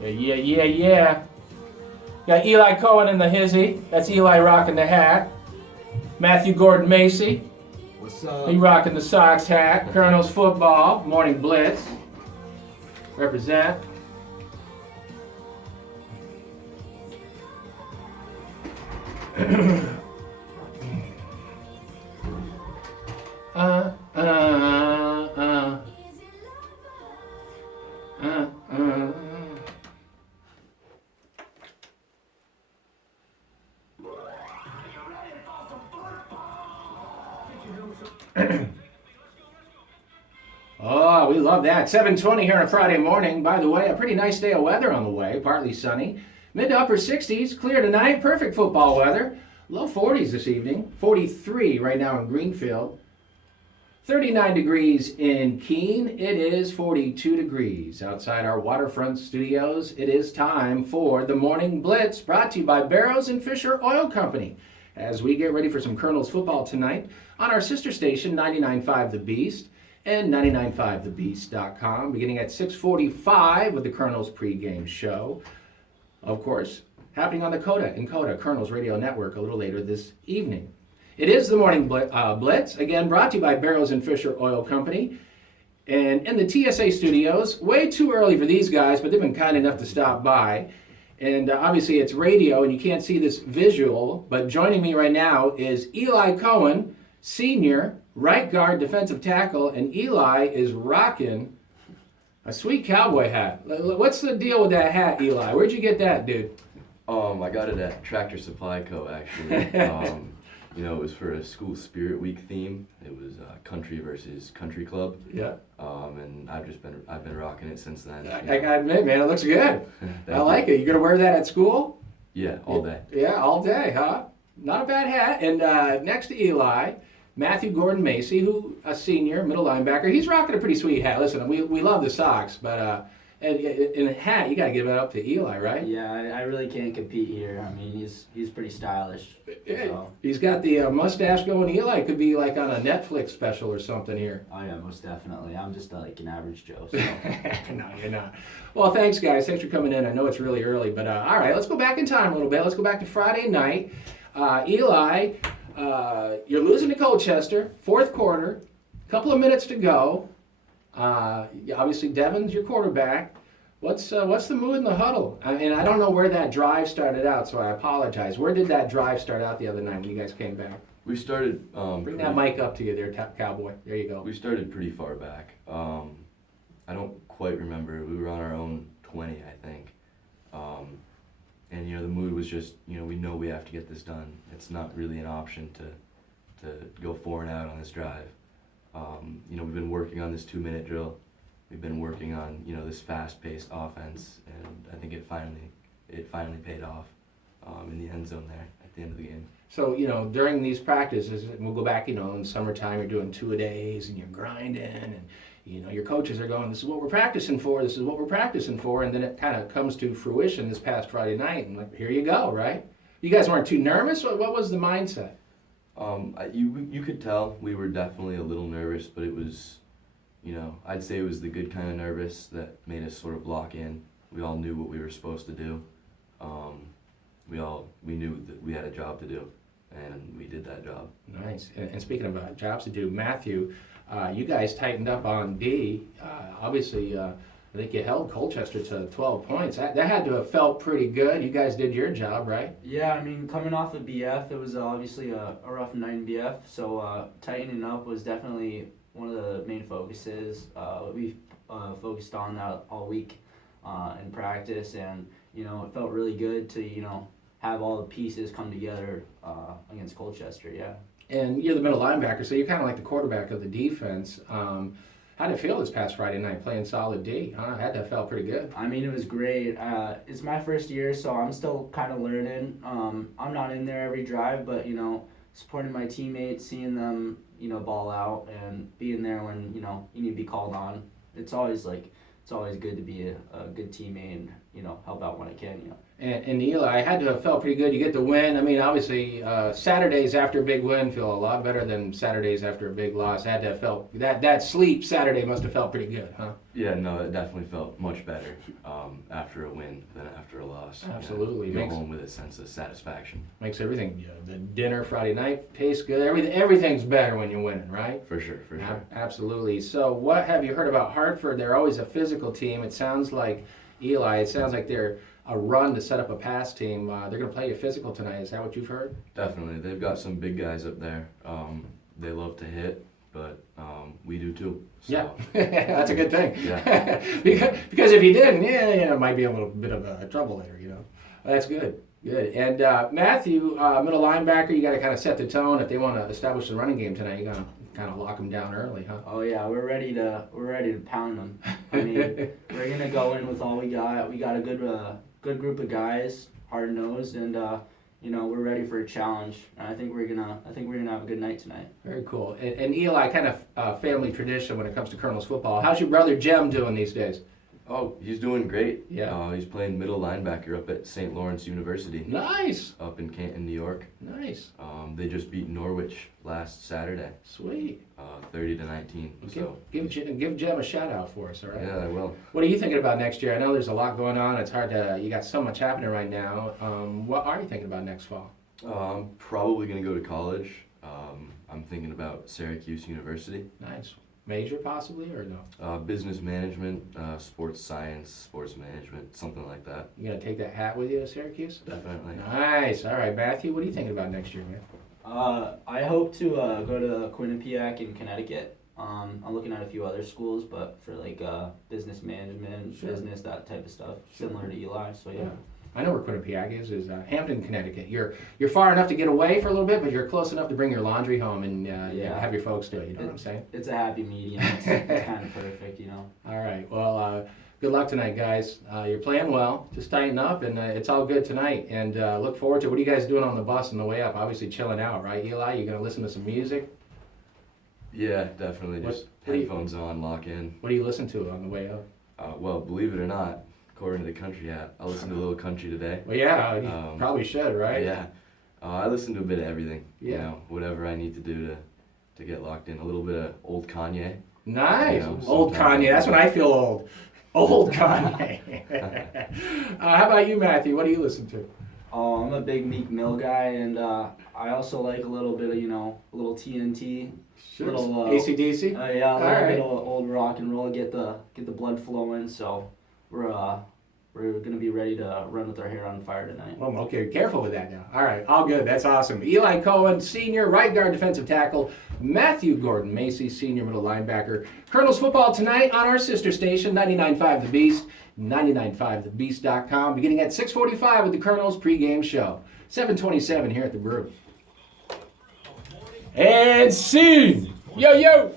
Yeah. Got Eli Cohen in the hizzy. That's Eli rocking the hat. Matthew Gordon Macy. What's up? He rocking the Sox hat. Colonel's football. Morning Blitz. Represent. uh, uh, uh, uh, uh. Oh, we love that. 7:20 here on a Friday morning. By the way, a pretty nice day of weather on the way. Partly sunny. Mid to upper 60s. Clear tonight. Perfect football weather. Low 40s this evening. 43 right now in Greenfield. 39 degrees in Keene. It is 42 degrees outside our waterfront studios. It is time for the Morning Blitz, brought to you by Barrows and Fisher Oil Company. As we get ready for some Colonel's football tonight on our sister station, 99.5 The Beast and 995thebeast.com, beginning at 6:45 with the Colonel's pregame show. Of course, happening on the Coda and Coda Colonel's Radio Network a little later this evening. It is the Morning Blitz, again brought to you by Barrows and Fisher Oil Company. And in the TSA studios, way too early for these guys, but they've been kind enough to stop by. And obviously it's radio and you can't see this visual, but joining me right now is Eli Cohen, senior, right guard, defensive tackle, and Eli is rocking a sweet cowboy hat. What's the deal with that hat, Eli? Where'd you get that, dude? I got it at Tractor Supply Co. actually. It was for a school spirit week theme. It was country versus country club. Yeah. And I've been rocking it since then. I gotta admit, man, it looks good. I like you. it. You gonna wear that at school? Yeah, all day. Yeah, all day, huh? Not a bad hat. And next to Eli, Matthew Gordon Macy, who a senior, middle linebacker. He's rocking a pretty sweet hat. Listen, we love the Sox, but in a hat, you gotta give it up to Eli, right? Yeah, I really can't compete here. I mean, he's pretty stylish. Yeah, So. he's got the mustache going. Eli could be like on a Netflix special or something here. Oh yeah, most definitely. I'm just like an average Joe. So. No, you're not. Well, thanks, guys. Thanks for coming in. I know it's really early, but all right, let's go back in time a little bit. Let's go back to Friday night. Eli, you're losing to Colchester, fourth quarter, couple of minutes to go. Obviously, Devin's your quarterback. What's the mood in the huddle? I mean, I don't know where that drive started out, so I apologize. Where did that drive start out the other night when you guys came back? We started. Bring that mic up to you there, Cowboy. There you go. We started pretty far back. I don't quite remember. We were on our own 20, I think. And the mood was just, we know we have to get this done. It's not really an option to go 4 and out on this drive. We've been working on this 2-minute drill. We've been working on, this fast-paced offense, and I think it finally paid off in the end zone there at the end of the game. So, during these practices, and we'll go back, in the summertime, you're doing 2-a-days and you're grinding, and, your coaches are going, this is what we're practicing for, and then it kind of comes to fruition this past Friday night, and like, here you go, right? You guys weren't too nervous? What was the mindset? You could tell we were definitely a little nervous, but it was, I'd say it was the good kind of nervous that made us sort of lock in. We all knew what we were supposed to do. We knew that we had a job to do, and we did that job. Nice. And speaking of jobs to do, Matthew, you guys tightened up on D. Obviously, I think you held Colchester to 12 points. That had to have felt pretty good. You guys did your job, right? Yeah, I mean, coming off of BF, it was obviously a rough night in BF. So tightening up was definitely one of the main focuses. We focused on that all week in practice, and it felt really good to have all the pieces come together against Colchester. Yeah. And you're the middle linebacker, so you're kind of like the quarterback of the defense. How did it feel this past Friday night playing solid D? Had to have felt pretty good. I mean, it was great. It's my first year, so I'm still kind of learning. I'm not in there every drive, but supporting my teammates, seeing them ball out, and being there when you need to be called on. It's always good to be a good teammate and help out when I can. And Eli, had to have felt pretty good. You get the win. I mean, obviously, Saturdays after a big win feel a lot better than Saturdays after a big loss. Had to have felt that sleep Saturday must have felt pretty good, huh? Yeah, no, it definitely felt much better after a win than after a loss. Absolutely. You know, Makes- go home with a sense of satisfaction. Makes everything, the dinner Friday night tastes good. Everything's better when you're winning, right? For sure, for sure. Absolutely. So, what have you heard about Hartford? They're always a physical team. It sounds like Eli. It sounds like they're a run to set up a pass team. They're going to play you physical tonight. Is that what you've heard? Definitely. They've got some big guys up there. They love to hit, but we do too. So, Yeah, that's a good thing. Yeah. because if you didn't, it might be a little bit of trouble there. That's good. Good. And Matthew, middle linebacker, you got to kind of set the tone. If they want to establish the running game tonight, you got to kind of lock them down early, huh? Oh yeah, we're ready to pound them. I mean, we're gonna go in with all we got. We got a good group of guys, hard nosed, and we're ready for a challenge. And I think we're gonna have a good night tonight. Very cool. And Eli, kind of family tradition when it comes to Colonel's football. How's your brother Jem doing these days? Oh, he's doing great. Yeah. He's playing middle linebacker up at St. Lawrence University Nice. up in Canton, New York. Nice. They just beat Norwich last Saturday, Sweet. 30-19. So Give Jem a shout out for us, all right? yeah, I will. What are you thinking about next year? I know there's a lot going on. It's hard to, you got so much happening right now. What are you thinking about next fall? I'm probably gonna go to college. I'm thinking about Syracuse University. Nice. Major possibly or no? Business management, sports science, sports management, something like that. You gonna take that hat with you to Syracuse? Definitely. Nice. All right, Matthew, what are you thinking about next year, man? I hope to go to Quinnipiac in Connecticut. I'm looking at a few other schools, but for like business management, Sure. business, that type of stuff, similar to Eli. So yeah. I know where Quinnipiac is Hampton, Connecticut. You're far enough to get away for a little bit, but you're close enough to bring your laundry home and Yeah. have your folks do it. You know what I'm saying? It's a happy medium. It's kind of perfect, All right. Well, good luck tonight, guys. You're playing well. Just tighten up, and it's all good tonight. And look forward to what are you guys doing on the bus on the way up? Obviously, chilling out, right, Eli? You're gonna listen to some music. Yeah, definitely. What- Just what do you- headphones on, lock in. What do you listen to on the way up? Well, believe it or not, according to the country app, I listened to a little country today. Well, yeah, you Um, probably should, right? Yeah. I listen to a bit of everything. Yeah. You know, whatever I need to do to get locked in. A little bit of old Kanye. Nice. You know, Old sometimes- Kanye. That's when I feel old. Old Kanye. How about you, Matthew? What do you listen to? Oh, I'm a big Meek Mill guy, and I also like a little bit of a little TNT. Little, AC/DC? Yeah, a All little right. bit of old rock and roll, get the blood flowing. So we're gonna be ready to run with our hair on fire tonight. Well, okay, careful with that now. All right, all good. That's awesome. Eli Cohen, senior right guard defensive tackle. Matthew Gordon Macy, senior middle linebacker. Colonel's football tonight on our sister station, 99.5 The Beast, 99.5thebeast.com, beginning at 6:45 with the Colonel's pregame show. 7:27 here at the Brew. And scene! Yo, yo!